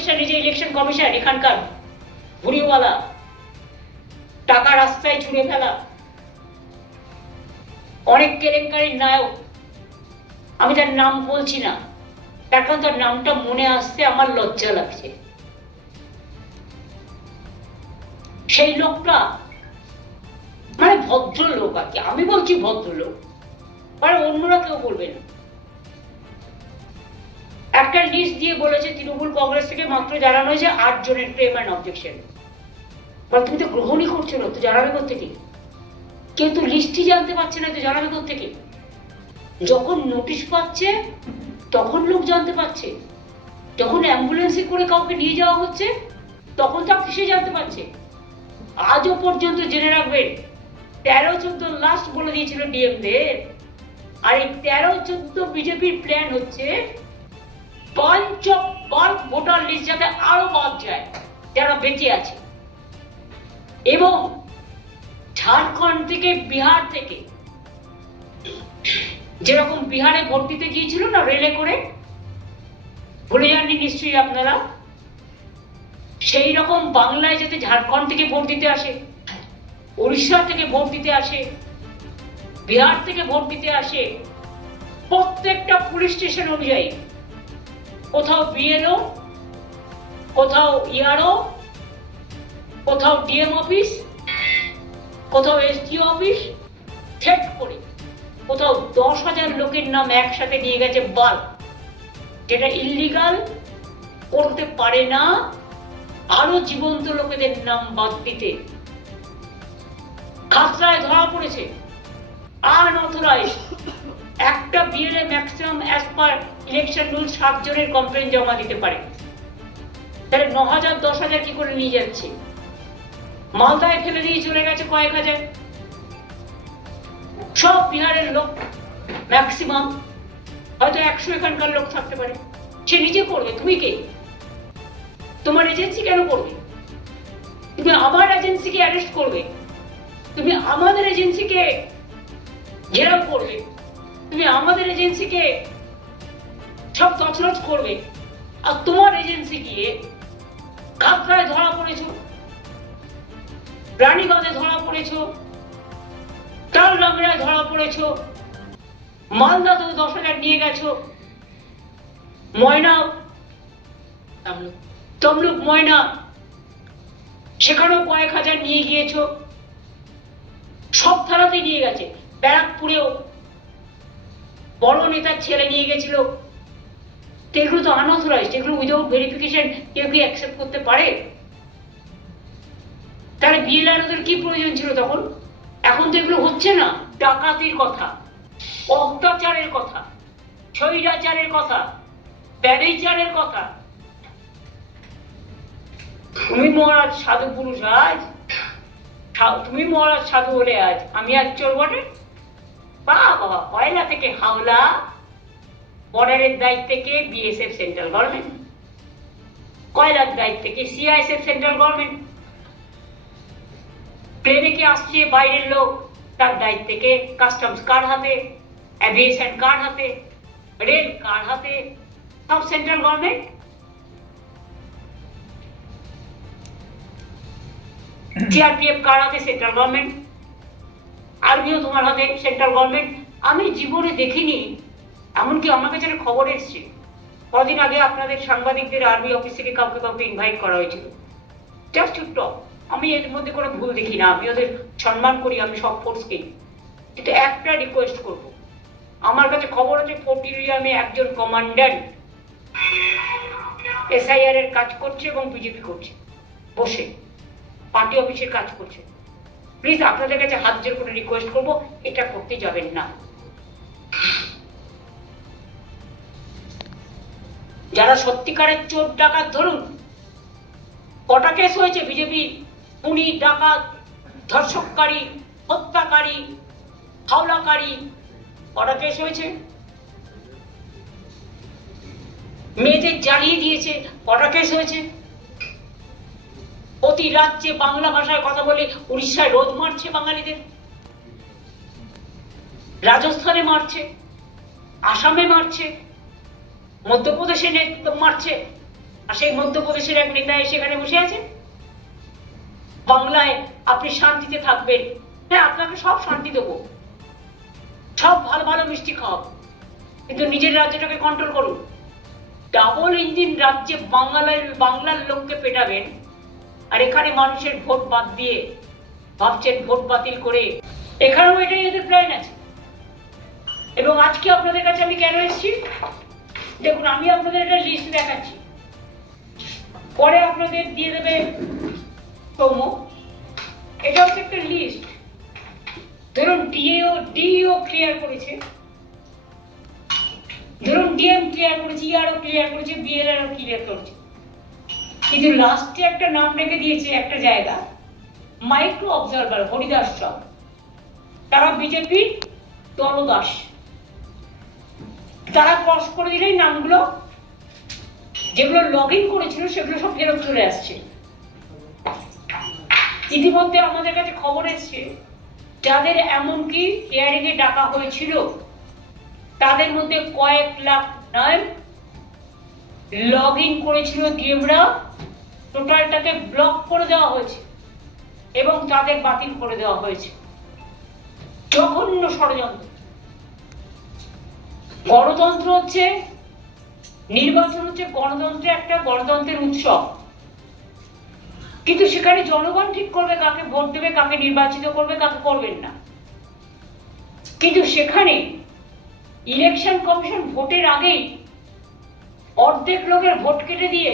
Objection এই যে election commission এখানকার ভুড়িওয়ালা, টাকা রাস্তায় ছুঁড়ে ফেলা, অনেক কেলেঙ্কারির নায়ক, আমি তার নাম বলছি না তার কারণ তার নামটা মনে আসতে আমার লজ্জা লাগছে। সেই লোকটা মানে ভদ্রলোক আর কি, আমি বলছি ভদ্রলোক, মানে অন্যরা কেউ বলবে না। একটা লিস্ট দিয়ে বলেছে তৃণমূল কংগ্রেস থেকে মাত্র জানানো হয়েছে 8 জনের ক্লেম অ্যান্ড অবজেকশন। বল তুমি তো গ্রহণই করছো না, তো জানাবে কোত্থেকে? কেউ তো লিস্টই জানতে পারছে না, তো জানাবে কোত্থেকে? যখন নোটিশ পাচ্ছে তখন লোক জানতে পারছে, যখন অ্যাম্বুলেন্সে করে কাউকে নিয়ে যাওয়া হচ্ছে তখন তো কিসে জানতে পারছে? আজও পর্যন্ত জেনে রাখবেন 13-14 লাস্ট বলে দিয়েছিল ডিএমদের, আর এই 13-14 বিজেপির প্ল্যান হচ্ছে পঞ্চবার ভোটার লিস্ট যাতে আরো বাদ যায় যারা বেঁচে আছে, এবং ঝাড়খণ্ড থেকে বিহার থেকে যেরকম বিহারে ভোট দিতে গিয়েছিল না রেলে করে, ভুলে যাননি নিশ্চয়ই আপনারা, সেই রকম বাংলায় যাতে ঝাড়খণ্ড থেকে ভোট দিতে আসে, উড়িষ্যা থেকে ভোট দিতে আসে, বিহার থেকে ভোট দিতে আসে, প্রত্যেকটা পুলিশ স্টেশন অনুযায়ী কোথাও বিএলও, কোথাও ইআরও, কোথাও ডিএম অফিস, কোথাও এসডিও অফিস থ্রেট করে কোথাও 10,000 লোকের নাম একসাথে নিয়ে গেছে বাল্ক, যেটা ইল্লিগাল, করতে পারে না, আরো জীবন্ত লোকেদের নাম বাদ দিতে। খাতড়ায় ধরা পড়েছে আনঅথরাইজড একটা BLA maximum as per election rule 7 জনের কমপ্লেন জমা দিতে পারে, তাহলে 9,000 10,000 কি করে নিয়ে যাচ্ছে? মালদায় ফেলে দিয়ে চলে গেছে কয়েক হাজার, সব বিহারের লোক ম্যাক্সিমাম, হয়তো 100 এখানকার লোক থাকতে পারে। সে নিজে করবে, তুমি কে? তোমার এজেন্সি কেন করবে? তুমি আমার এজেন্সিকে অ্যারেস্ট করবে, তুমি আমাদের এজেন্সিকে ঘেরাও করবে, তুমি আমাদের এজেন্সিকে সব তছনছ করবে, আর তোমার এজেন্সি গিয়ে খাতড়ায় ধরা পড়েছো, রানীগঞ্জে ধরা পড়েছো, তালডাংরায় ধরা পড়েছো, মালদাতেও 10,000 নিয়ে গেছো, ময়না তমলুক ময়না সেখানেও কয়েক হাজার নিয়ে গিয়েছো, সব থানাতে নিয়ে গেছে। ব্যারাকপুরেও বড় নেতার ছেলে নিয়ে গেছিল, এগুলো তো আনঅথরাইজড, এগুলো উইদাউট ভেরিফিকেশন কেউ কি অ্যাকসেপ্ট করতে পারে? তাহলে বিএলআরওদের কি প্রয়োজন ছিল তখন? এখন তো এগুলো হচ্ছে না। ডাকাতির কথা, অত্যাচারের কথা, স্বৈরাচারের কথা, ব্যভিচারের কথা, তুমি মহারাজ সাধু পুরুষ আজ, তুমি মহারাজ সাধু বলে আজ আমি আজ চোর বটে? বাবা, কয়লা থেকে হাওলা, বর্ডারের দায়িত্ব থেকে বিএসএফ সেন্ট্রাল গভর্নমেন্ট, কয়লার দায়িত্ব থেকে সিআইএসএফ সেন্ট্রাল গভর্নমেন্ট, প্লেনে কে আসছে বাইরের লোক তার দায়িত্ব থেকে কাস্টমস কার্ড হাতে, অ্যাভিয়েশন কার্ড হাতে, রেল কার্ড হাতে, সব সেন্ট্রাল গভর্নমেন্ট। সিআরপিএফ কার্ড হাতে সেন্ট্রাল গভর্নমেন্ট, আর্মিও তোমার হাতে সেন্ট্রাল গভর্নমেন্ট। আমি জীবনে দেখিনি, এমনকি আমার কাছে একটা খবর এসছে কদিন আগে আপনাদের সাংবাদিকদের আর্মি অফিস থেকে কাউকে কাউকে ইনভাইট করা হয়েছিল জাস্ট টু টক। আমি এর মধ্যে কোনো ভুল দেখি না, আমি ওদের সম্মান করি, আমি সব ফোর্সকেই, কিন্তু একটা রিকোয়েস্ট করব, আমার কাছে খবর আছে ফোর্ট ইলিয়ামে একজন কমান্ড্যান্ট এসআইআর এর কাজ করছে এবং বিজেপি করছে, বসে পার্টি অফিসের কাজ করছে। প্লিজ আপনাদের কাছে হাত জোর করে রিকোয়েস্ট করব, এটা করতে যাবেন না। যারা সত্যিকারের চোর ডাকাত, ধরুন কটা কেস হয়েছে বিজেপি, খুনি, ডাকাত, ধর্ষককারী, হত্যাকারী, হাওলাকারী, কটা কেস হয়েছে? মেয়েদের জ্বালিয়ে দিয়েছে, কটা কেস হয়েছে? অতি রাজ্যে বাংলা ভাষায় কথা বলে উড়িষ্যায় রোদ মারছে বাঙালিদের, রাজস্থানে মারছে, আসামে মারছে, মধ্যপ্রদেশে মারছে, আর সেই মধ্যপ্রদেশের এক নেতা সেখানে বসে আছে। বাংলায় আপনি শান্তিতে থাকবেন, হ্যাঁ আপনাকে সব শান্তি দেবো, সব ভালো ভালো মিষ্টি খাওয়াবো, কিন্তু নিজের রাজ্যটাকে কন্ট্রোল করুন। ডাবল ইঞ্জিন রাজ্যে বাংলার লোককে পেটাবেন, আর এখানে মানুষের ভোট বাদ দিয়ে ভাবছেন ভোট বাতিল করে। এখানেও এটাই এদের প্ল্যান আছে। এবং আজকে আপনাদের কাছে আমি কেন এসেছি দেখুন, আমি আপনাদের একটা লিস্ট দেখাচ্ছি, পরে আপনাদের দিয়ে দেবে সৌম্য। এটা হচ্ছে একটা লিস্ট। ধরুন ডিও ক্লিয়ার করেছে, ধরুন ডিএম ক্লিয়ার করেছে, ইআরও ক্লিয়ার করেছে, বিএলআরও ক্লিয়ার করেছে, কিন্তু লাস্টে একটা নাম রেখে দিয়েছে একটা জায়গা, মাইক্রো অবজারভার হরিদাস সব, তারা বিজেপির দলদাস। তারা ক্রস করে দিলেই নামগুলো যেগুলো লগ ইন করেছিল সেগুলো সব ফেরত চলে আসছে। ইতিমধ্যে আমাদের কাছে খবর এসছে যাদের এমনকি হিয়ারিং এ ডাকা হয়েছিল তাদের মধ্যে কয়েক লাখ নাম লগ ইন করেছিল ডিএমরা, টোটালটাকে ব্লক করে দেওয়া হয়েছে এবং তাদের বাতিল করে দেওয়া হয়েছে। জঘন্য ষড়যন্ত্র। গণতন্ত্র হচ্ছে, নির্বাচন হচ্ছে গণতন্ত্রের একটা গণতন্ত্রের উৎসব, কিন্তু সেখানে জনগণ ঠিক করবে কাকে ভোট দেবে, কাকে নির্বাচিত করবে, কাকে করবেন না। কিন্তু সেখানে ইলেকশন কমিশন ভোটের আগেই অর্ধেক লোকের ভোট কেটে দিয়ে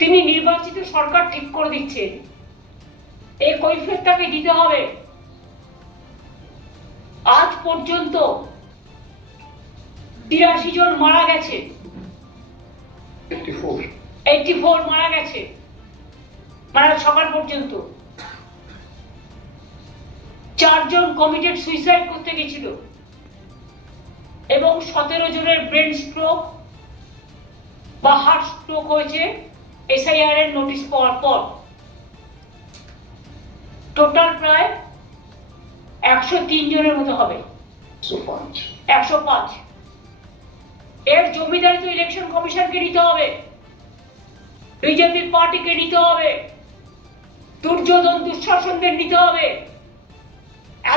তিনি নির্বাচিত সরকার ঠিক করে দিচ্ছেন। এই কৈফিয়ত তাকে দিতে হবে। আজ পর্যন্ত 83 জন মারা গেছে, 84 মারা গেছে, মানে সকাল পর্যন্ত। 4 জন কমিটেড সুইসাইড করতে গেছিল এবং 17 জনের ব্রেন স্ট্রোক বা হার্ট স্ট্রোক হয়েছে এসআইআর এর নোটিশ পাওয়ার পর। টোটাল প্রায় 103 জনের মতো হবে, 105। এর জমিদারি তো ইলেকশন কমিশনকে নিতে হবে, বিজেপির পার্টিকে নিতে হবে, দুর্যোধন দুঃশাসনদের নিতে হবে।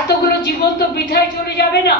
এতগুলো জীবন তো বৃথায় চলে যাবে না।